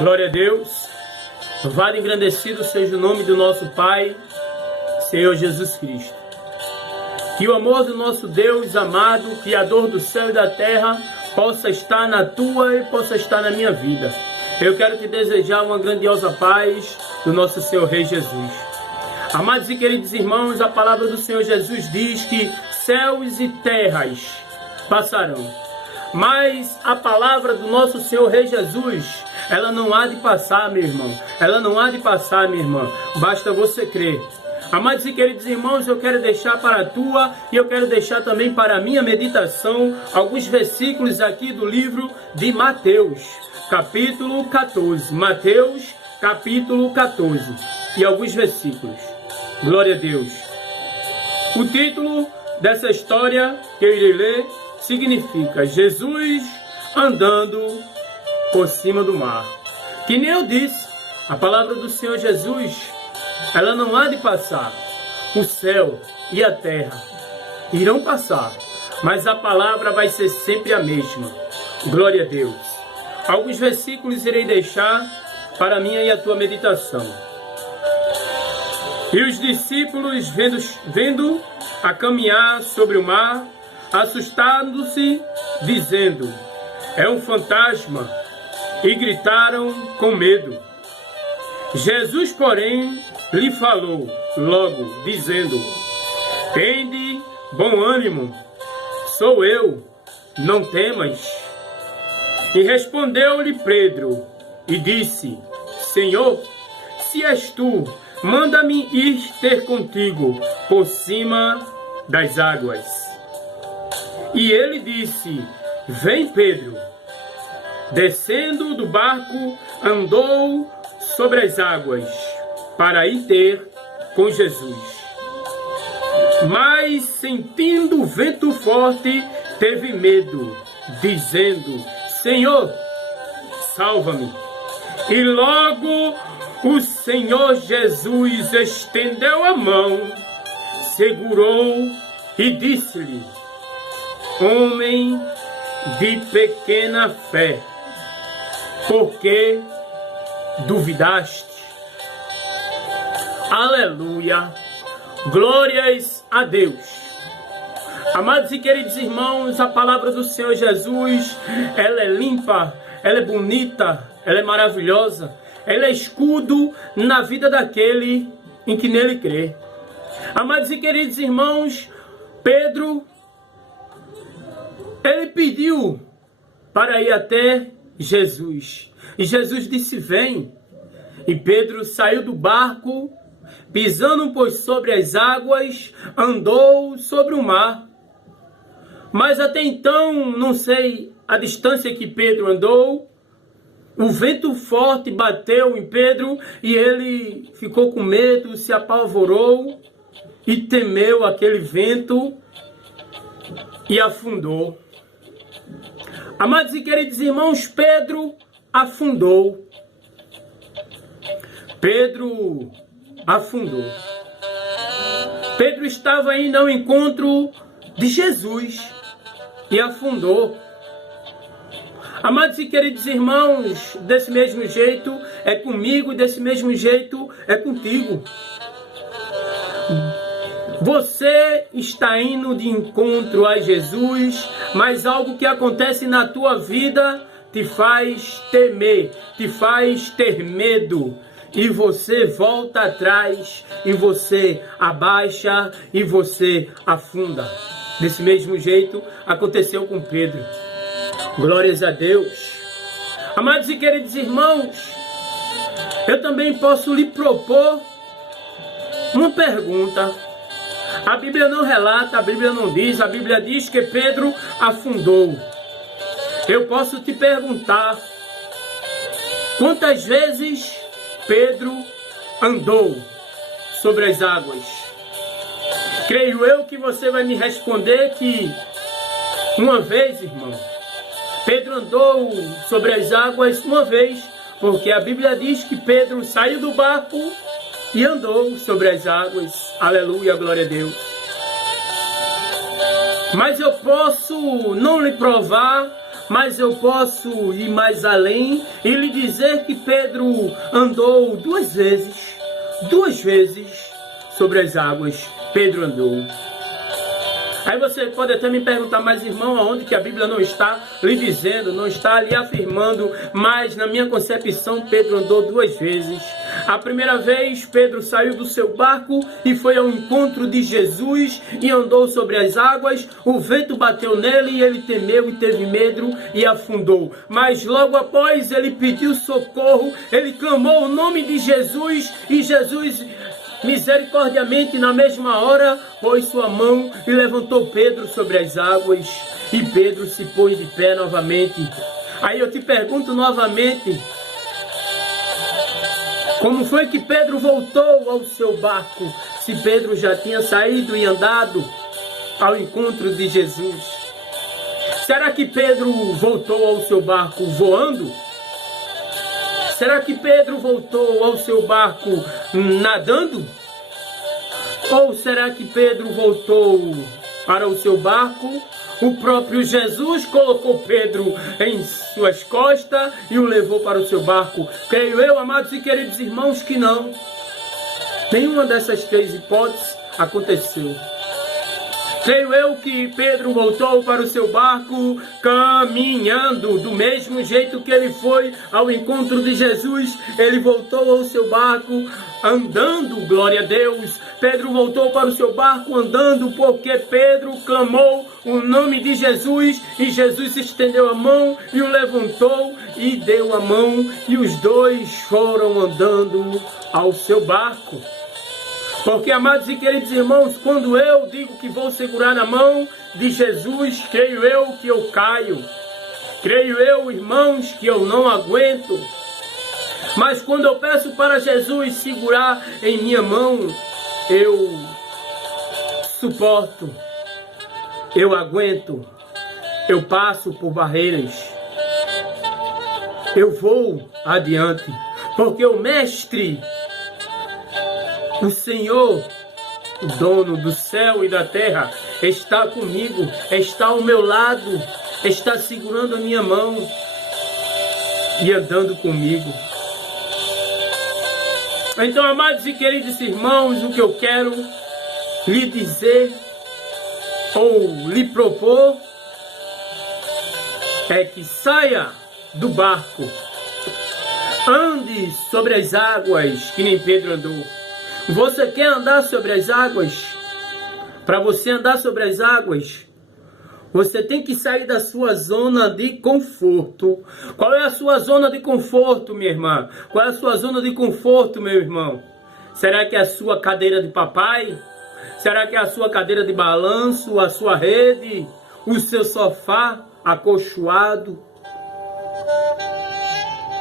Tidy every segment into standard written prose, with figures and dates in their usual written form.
Glória a Deus. Louvado e engrandecido seja o nome do nosso Pai, Senhor Jesus Cristo. Que o amor do nosso Deus amado, Criador do céu e da terra, possa estar na tua e possa estar na minha vida. Eu quero te desejar uma grandiosa paz do nosso Senhor Rei Jesus. Amados e queridos irmãos, a palavra do Senhor Jesus diz que céus e terras passarão, mas a palavra do nosso Senhor Rei Jesus, ela não há de passar, meu irmão. Ela não há de passar, minha irmã. Basta você crer. Amados e queridos irmãos, eu quero deixar para a tua e eu quero deixar também para a minha meditação alguns versículos aqui do livro de Mateus, capítulo 14. Mateus, capítulo 14. E alguns versículos. Glória a Deus. O título dessa história que eu irei ler significa Jesus andando por cima do mar. Que nem eu disse, a palavra do Senhor Jesus, ela não há de passar. O céu e a terra irão passar, mas a palavra vai ser sempre a mesma. Glória a Deus. Alguns versículos irei deixar para a minha e a tua meditação. E os discípulos, vendo a caminhar sobre o mar, assustando-se, dizendo: é um fantasma, e gritaram com medo. Jesus, porém, lhe falou logo, dizendo: tende bom ânimo, sou eu, não temas. E respondeu-lhe Pedro, e disse: Senhor, se és tu, manda-me ir ter contigo por cima das águas. E ele disse: vem, Pedro. Descendo do barco, andou sobre as águas para ir ter com Jesus. Mas, sentindo o vento forte, teve medo, dizendo: Senhor, salva-me. E logo o Senhor Jesus estendeu a mão, segurou e disse-lhe: homem de pequena fé, por que duvidaste? Aleluia! Glórias a Deus! Amados e queridos irmãos, a palavra do Senhor Jesus, ela é limpa, ela é bonita, ela é maravilhosa, ela é escudo na vida daquele em que nele crê. Amados e queridos irmãos, Pedro, ele pediu para ir até Jesus. E Jesus disse: vem. E Pedro saiu do barco, pisando por sobre as águas, andou sobre o mar. Mas até então, não sei a distância que Pedro andou, o vento forte bateu em Pedro e ele ficou com medo, se apavorou e temeu aquele vento e afundou. Amados e queridos irmãos, Pedro afundou. Pedro afundou. Pedro estava indo ao encontro de Jesus e afundou. Amados e queridos irmãos, desse mesmo jeito é comigo, desse mesmo jeito é contigo. Você está indo de encontro a Jesus, mas algo que acontece na tua vida te faz temer, te faz ter medo. E você volta atrás, e você abaixa, e você afunda. Desse mesmo jeito aconteceu com Pedro. Glórias a Deus. Amados e queridos irmãos, eu também posso lhe propor uma pergunta. A Bíblia não relata, a Bíblia não diz, a Bíblia diz que Pedro afundou. Eu posso te perguntar: quantas vezes Pedro andou sobre as águas? Creio eu que você vai me responder que uma vez, irmão. Pedro andou sobre as águas uma vez, porque a Bíblia diz que Pedro saiu do barco e andou sobre as águas. Aleluia, glória a Deus. Mas eu posso não lhe provar Mas eu posso ir mais além e lhe dizer que Pedro andou duas vezes sobre as águas. Pedro andou. Aí você pode até me perguntar, mas irmão, aonde que a Bíblia não está lhe dizendo, não está lhe afirmando, mas na minha concepção Pedro andou duas vezes. A primeira vez Pedro saiu do seu barco e foi ao encontro de Jesus e andou sobre as águas, o vento bateu nele e ele temeu e teve medo e afundou. Mas logo após ele pediu socorro, ele clamou o nome de Jesus e Jesus misericordiamente na mesma hora pôs sua mão e levantou Pedro sobre as águas e Pedro se pôs de pé novamente. Aí eu te pergunto novamente, como foi que Pedro voltou ao seu barco, se Pedro já tinha saído e andado ao encontro de Jesus? Será que Pedro voltou ao seu barco voando? Será que Pedro voltou ao seu barco nadando? Ou será que Pedro voltou para o seu barco? O próprio Jesus colocou Pedro em suas costas e o levou para o seu barco. Creio eu, amados e queridos irmãos, que não. Nenhuma dessas três hipóteses aconteceu. Creio eu que Pedro voltou para o seu barco caminhando, do mesmo jeito que ele foi ao encontro de Jesus, ele voltou ao seu barco andando, glória a Deus. Pedro voltou para o seu barco andando, porque Pedro clamou o nome de Jesus, e Jesus estendeu a mão e o levantou e deu a mão, e os dois foram andando ao seu barco. Porque, amados e queridos irmãos, quando eu digo que vou segurar na mão de Jesus, creio eu que eu caio. Creio eu, irmãos, que eu não aguento. Mas quando eu peço para Jesus segurar em minha mão, eu suporto, eu aguento, eu passo por barreiras, eu vou adiante, porque o Mestre, o Senhor, o dono do céu e da terra, está comigo, está ao meu lado, está segurando a minha mão e andando comigo. Então, amados e queridos irmãos, o que eu quero lhe dizer ou lhe propor é que saia do barco, ande sobre as águas que nem Pedro andou. Você quer andar sobre as águas? Para você andar sobre as águas, você tem que sair da sua zona de conforto. Qual é a sua zona de conforto, minha irmã? Qual é a sua zona de conforto, meu irmão? Será que é a sua cadeira de papai? Será que é a sua cadeira de balanço, a sua rede, o seu sofá acolchoado?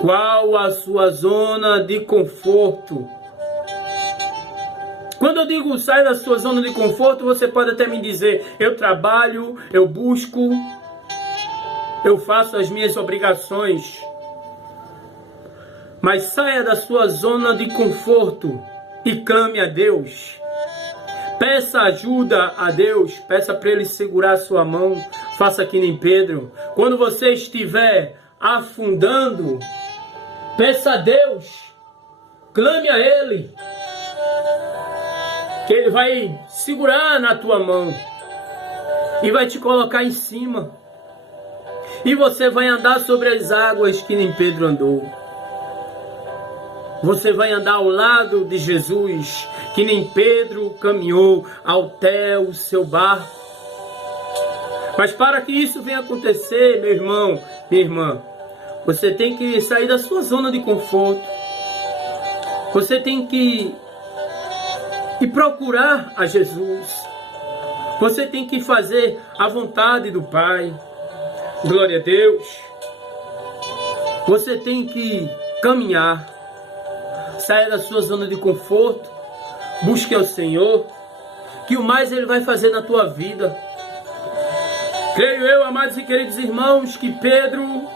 Qual a sua zona de conforto? Quando eu digo sai da sua zona de conforto, você pode até me dizer, eu trabalho, eu busco, eu faço as minhas obrigações. Mas saia da sua zona de conforto e clame a Deus. Peça ajuda a Deus, peça para Ele segurar a sua mão, faça que nem Pedro. Quando você estiver afundando, peça a Deus, clame a Ele, que Ele vai segurar na tua mão e vai te colocar em cima. E você vai andar sobre as águas que nem Pedro andou. Você vai andar ao lado de Jesus, que nem Pedro caminhou até o seu barco. Mas para que isso venha acontecer, meu irmão, minha irmã, você tem que sair da sua zona de conforto. Você tem que procurar a Jesus. Você tem que fazer a vontade do Pai. Glória a Deus. Você tem que caminhar. Saia da sua zona de conforto. Busque ao Senhor, que o mais Ele vai fazer na tua vida. Creio eu, amados e queridos irmãos, que Pedro,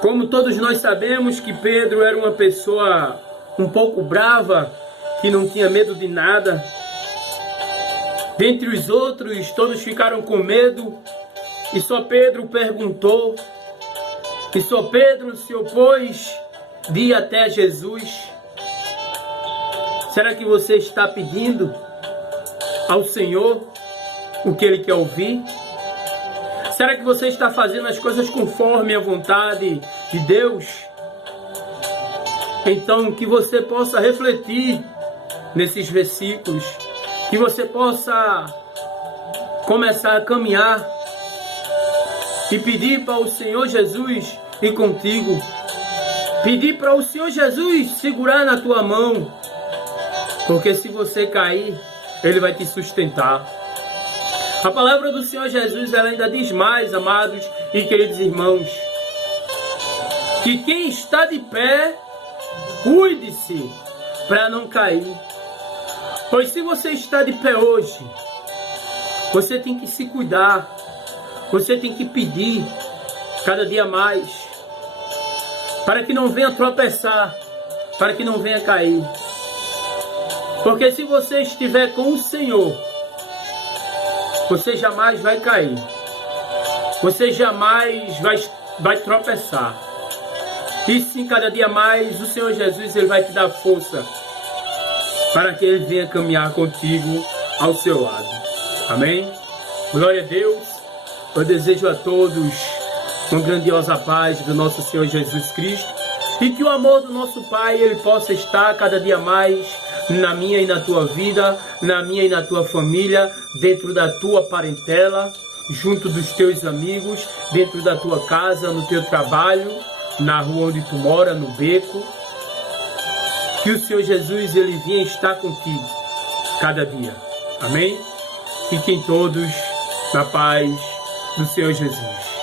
como todos nós sabemos, que Pedro era uma pessoa um pouco brava, que não tinha medo de nada. Dentre os outros, todos ficaram com medo E só Pedro perguntou, e só Pedro se opôs de ir até Jesus. Será que você está pedindo ao Senhor o que Ele quer ouvir? Será que você está fazendo as coisas conforme a vontade de Deus? Então, que você possa refletir nesses versículos, que você possa começar a caminhar e pedir para o Senhor Jesus ir contigo. Pedir para o Senhor Jesus segurar na tua mão, porque se você cair, Ele vai te sustentar. A palavra do Senhor Jesus, ela ainda diz mais, amados e queridos irmãos, que quem está de pé, cuide-se para não cair. Pois se você está de pé hoje, você tem que se cuidar, você tem que pedir cada dia mais, para que não venha tropeçar, para que não venha cair. Porque se você estiver com o Senhor, você jamais vai cair. Você jamais vai tropeçar. E sim, cada dia mais, o Senhor Jesus, Ele vai te dar força para que Ele venha caminhar contigo ao seu lado. Amém? Glória a Deus. Eu desejo a todos uma grandiosa paz do nosso Senhor Jesus Cristo. E que o amor do nosso Pai, Ele possa estar cada dia mais na minha e na tua vida, na minha e na tua família, dentro da tua parentela, junto dos teus amigos, dentro da tua casa, no teu trabalho, na rua onde tu mora, no beco. Que o Senhor Jesus, Ele venha estar contigo cada dia. Amém? Fiquem todos na paz do Senhor Jesus.